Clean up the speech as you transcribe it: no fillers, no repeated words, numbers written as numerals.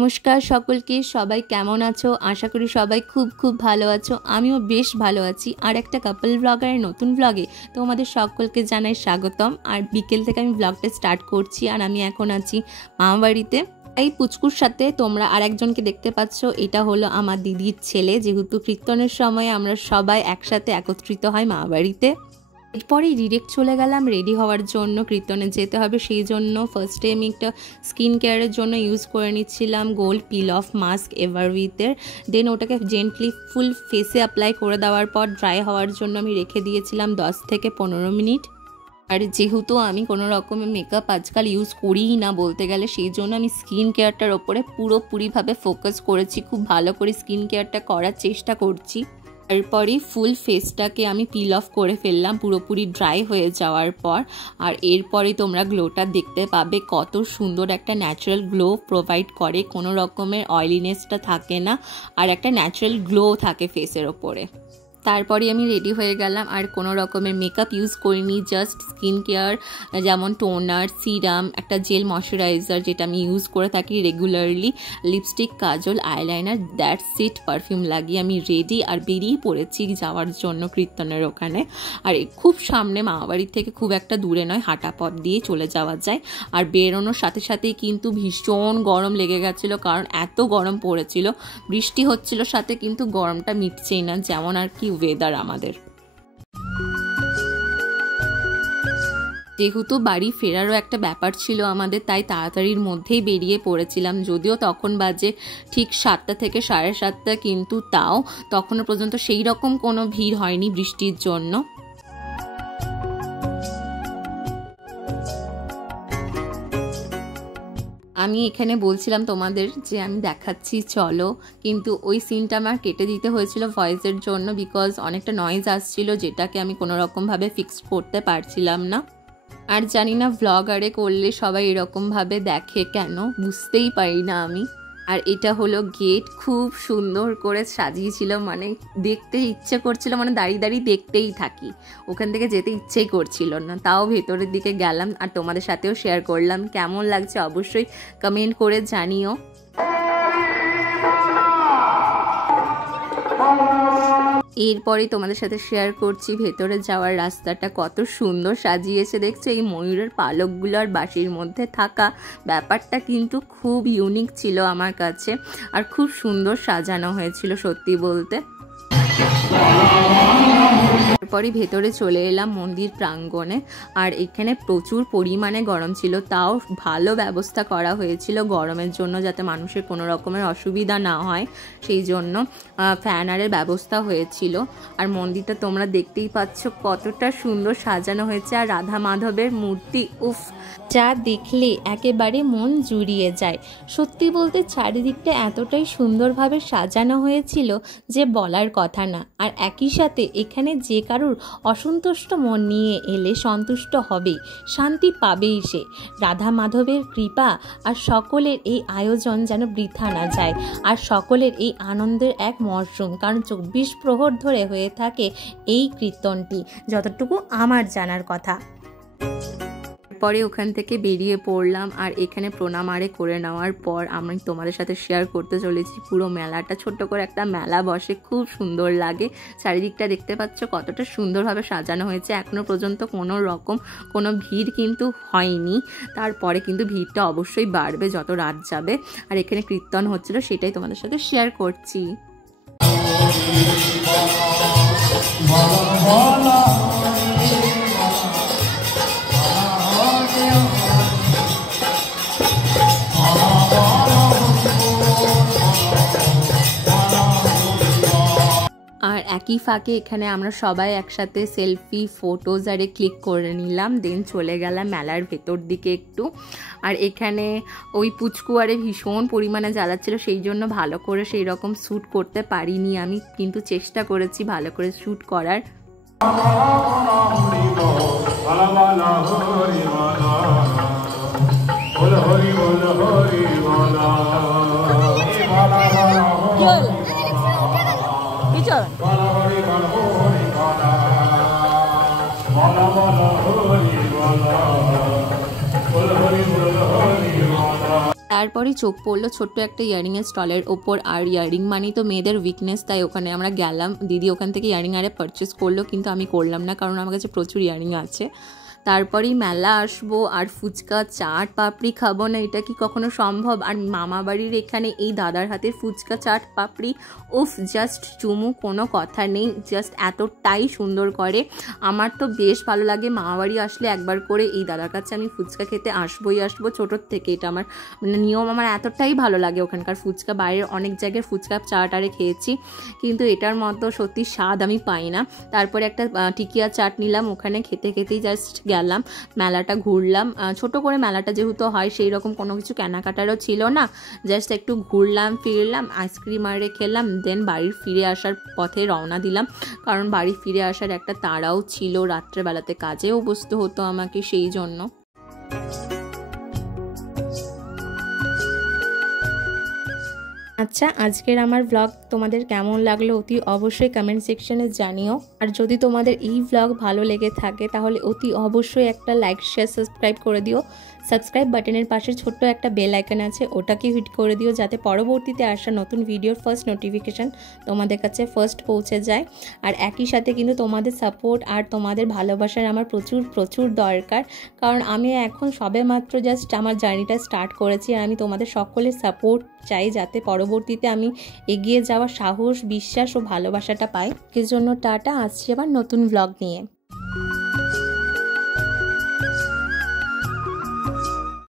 নমস্কার সকলকে, সবাই কেমন আছো? আশা করি সবাই খুব খুব ভালো আছো। আমিও বেশ ভালো আছি। আর একটা কাপল ব্লগারের নতুন ব্লগে তোমাদের সকলকে জানাই স্বাগতম। আর বিকেল থেকে আমি ব্লগটা স্টার্ট করছি। আর আমি এখন আছি মামাবাড়িতে। এই পুচকুর সাথে তোমরা আর একজনকে দেখতে পাচ্ছ, এটা হলো আমার দিদির ছেলে। যেহেতু কীর্তনের সময় আমরা সবাই একসাথে একত্রিত হয় মামাবাড়িতে। এরপরেই ডিরেক্ট চলে গেলাম রেডি হওয়ার জন্য, কীর্তনে যেতে হবে সেই জন্য। ফার্স্টে আমি একটা স্কিন কেয়ারের জন্য ইউজ করে নিচ্ছিলাম গোল্ড পিল অফ মাস্ক এভারউইথের। দেন ওটাকে জেন্টলি ফুল ফেসে অ্যাপ্লাই করে দেওয়ার পর ড্রাই হওয়ার জন্য আমি রেখে দিয়েছিলাম 10 থেকে 15 মিনিট। আর যেহেতু আমি কোনো রকমের মেকআপ আজকাল ইউজ করিই না বলতে গেলে, সেই জন্য আমি স্কিন কেয়ারটার ওপরে পুরোপুরিভাবে ফোকাস করেছি। খুব ভালো করে স্কিন কেয়ারটা করার চেষ্টা করছি। এরপরই ফুল ফেসটাকে আমি পিল অফ করে ফেললাম পুরোপুরি ড্রাই হয়ে যাওয়ার পর। আর এরপরে তোমরা গ্লোটা দেখতে পাবে, কত সুন্দর একটা ন্যাচারাল গ্লো প্রোভাইড করে। কোনো রকমের অয়েলিনেসটা থাকে না, আর একটা ন্যাচারাল গ্লো থাকে ফেসের ওপরে। তারপরে আমি রেডি হয়ে গেলাম, আর কোনো রকমের মেকআপ ইউজ করিনি, জাস্ট স্কিন কেয়ার যেমন টোনার, সিরাম, একটা জেল ময়শ্চারাইজার যেটা আমি ইউজ করে থাকি regularly, lipstick, Kajal, eyeliner, that's it. Perfume লাগিয়ে আমি রেডি আর বেরিয়ে পড়েছি যাওয়ার জন্য কীর্তনের ওখানে। আর খুব সামনে, মামাবাড়ির থেকে খুব একটা দূরে নয়, হাঁটা পথ দিয়ে চলে যাওয়া যায়। আর বেরোনোর সাথে সাথেই কিন্তু ভীষণ গরম লেগে গেছিলো, কারণ এত গরম পড়েছিল। বৃষ্টি হচ্ছিল সাথে, কিন্তু গরমটা মিটছেই না, যেমন আর কি ওয়েদার আমাদের। যেহেতু বাড়ি ফেরারও একটা ব্যাপার ছিল আমাদের, তাই তাড়াতাড়ির মধ্যেই বেরিয়ে পড়েছিলাম। যদিও তখন বাজে ঠিক 7টা থেকে 7:30, কিন্তু তাও তখনও পর্যন্ত সেই রকম কোনো ভিড় হয়নি বৃষ্টির জন্য। আমি এখানে বলছিলাম তোমাদের যে আমি দেখাচ্ছি চলো, কিন্তু ওই সিনটা আমার কেটে দিতে হয়েছিল ভয়েসের জন্য, বিকজ অনেকটা নয়েজ আসছিল, যেটাকে আমি কোনো রকমভাবে ফিক্স করতে পারছিলাম না। আর জানি না ভ্লগারে করলে সবাই এরকমভাবে দেখে কেন, বুঝতেই পারি না আমি। আর এটা হলো গেট, খুব সুন্দর করে সাজিয়েছিল, মানে দেখতে ইচ্ছে করছিল, মানে দাঁড়িয়ে দাঁড়িয়ে দেখতেই থাকি, ওখান থেকে যেতে ইচ্ছেই করছিল না। তাও ভেতরের দিকে গেলাম আর তোমাদের সাথেও শেয়ার করলাম। কেমন লাগছে অবশ্যই কমেন্ট করে জানিও। এরপরে তোমাদের সাথে শেয়ার করছি ভেতরে যাওয়ার রাস্তাটা কত সুন্দর সাজিয়েছে। দেখছো এই ময়ূরের পালকগুলো আর বাঁশির মধ্যে থাকা ব্যাপারটা কিন্তু খুব ইউনিক ছিল আমার কাছে, আর খুব সুন্দর সাজানো হয়েছিল সত্যি বলতে। তারপরে ভেতরে চলে এলাম মন্দির প্রাঙ্গণে। আর এখানে প্রচুর পরিমাণে গরম ছিল, তাও ভালো ব্যবস্থা করা হয়েছিল গরমের জন্য, যাতে মানুষের কোনো রকমের অসুবিধা না হয়, সেই জন্য ফ্যানারের ব্যবস্থা হয়েছিল। আর মন্দিরটা তোমরা দেখতেই পাচ্ছ কতটা সুন্দর সাজানো হয়েছে। আর রাধা মাধবের মূর্তি, উফ, যা দেখলে একেবারে মন জুড়িয়ে যায়। সত্যি বলতে চারিদিকটা এতটাই সুন্দরভাবে সাজানো হয়েছিল যে বলার কথা না। আর একই সাথে এখানে যে কারুর অসন্তুষ্ট মন নিয়ে এলে সন্তুষ্ট হবেই, শান্তি পাবেই সে। রাধা মাধবের কৃপা আর সকলের এই আয়োজন যেন বৃথা না যায়, আর সকলের এই আনন্দের এক মরশুম, কারণ 24 প্রহর ধরে হয়ে থাকে এই কীর্তনটি, যতটুকু আমার জানার কথা। পরে ওখান থেকে বেরিয়ে পড়লাম, আর এখানে প্রণাম আরে করে নেওয়ার পর আমি তোমাদের সাথে শেয়ার করতে চলেছি পুরো মেলাটা। ছোট্ট করে একটা মেলা বসে, খুব সুন্দর লাগে। চারিদিকটা দেখতে পাচ্ছ কতটা সুন্দরভাবে সাজানো হয়েছে। এখনো পর্যন্ত কোনো রকম কোনো ভিড় কিন্তু হয়নি, তারপরে কিন্তু ভিড়টা অবশ্যই বাড়বে যত রাত যাবে। আর এখানে কীর্তন হচ্ছিল, সেটাই তোমাদের সাথে শেয়ার করছি। আর একই ফাঁকে এখানে আমরা সবাই একসাথে সেলফি, ফটোজ আরে ক্লিক করে নিলাম। দেন চলে গেলাম মেলার ভেতর দিকে একটু। আর এখানে ওই পুচকু আরে ভীষণ পরিমাণে জ্বালাচ্ছিল, সেই জন্য ভালো করে সেই রকম শ্যুট করতে পারিনি আমি, কিন্তু চেষ্টা করেছি ভালো করে শ্যুট করার। তারপরে চোখ পড়লো ছোট্ট একটা ইয়ারিংয়ের স্টলের ওপর। আর ইয়ারিং মানে তো মেয়েদের উইকনেস, তাই ওখানে আমরা গেলাম। দিদি ওখান থেকে ইয়ারিং আরে পারচেস করলো, কিন্তু আমি করলাম না কারণ আমার কাছে প্রচুর ইয়ারিং আছে। তারপরেই মেলা আসবো আর ফুচকা চাট পাপড়ি খাবো না, এটা কি কখনো সম্ভব? আর মামা বাড়ির এখানে এই দাদার হাতের ফুচকা চাট পাপড়ি উফ জাস্ট চুমু, কোনো কথা নেই, জাস্ট এতটাই সুন্দর করে। আমার তো বেশ ভালো লাগে, মামা বাড়ি আসলে একবার করে এই দাদার কাছে আমি ফুচকা খেতে আসবোই আসবো, ছোটোর থেকে এটা আমার মানে নিয়ম। আমার এতটাই ভালো লাগে ওখানকার ফুচকা। বাইরের অনেক জায়গায় ফুচকা চাট আরে খেয়েছি, কিন্তু এটার মতো সত্যি স্বাদ আমি পাই না। তারপরে একটা টিকিয়া চাট নিলাম, ওখানে খেতে খেতেই জাস্ট গেলাম মেলাটা ঘুরলাম। ছোট করে মেলাটা যেহেতু হয় সেই রকম কোনো কিছু কেনাকাটারও ছিল না, জাস্ট একটু ঘুরলাম ফিরলাম, আইসক্রিম আরে খেলাম, দেন বাড়ির ফিরে আসার পথে রওনা দিলাম। কারণ বাড়ি ফিরে আসার একটা তাড়াও ছিল, রাত্রেবেলাতে কাজেও বসতে হতো আমাকে, সেই জন্য। আচ্ছা, আজকের আমার ব্লগ তোমাদের কেমন লাগলো অতি অবশ্যই কমেন্ট সেকশনে জানিও। আর যদি তোমাদের এই ব্লগ ভালো লেগে থাকে তাহলে অতি অবশ্যই একটা লাইক শেয়ার সাবস্ক্রাইব করে দিও। সাবস্ক্রাইব বাটনের পাশে ছোট্ট একটা বেল আইকন আছে, ওটাকে হিট করে দিও যাতে পরবর্তীতে আসা নতুন ভিডিওর ফার্স্ট নোটিফিকেশান তোমাদের কাছে ফার্স্ট পৌঁছে যায়। আর একই সাথে কিন্তু তোমাদের সাপোর্ট আর তোমাদের ভালোবাসার আমার প্রচুর প্রচুর দরকার, কারণ আমি এখন সবে মাত্র জাস্ট আমার জার্নিটা স্টার্ট করেছি। আর আমি তোমাদের সকলের সাপোর্ট চাই যাতে পরবর্তীতে আমি এগিয়ে যাওয়ার সাহস, বিশ্বাস ও ভালোবাসাটা পাই। এর জন্য টাটা, আসছি আবার নতুন ব্লগ নিয়ে।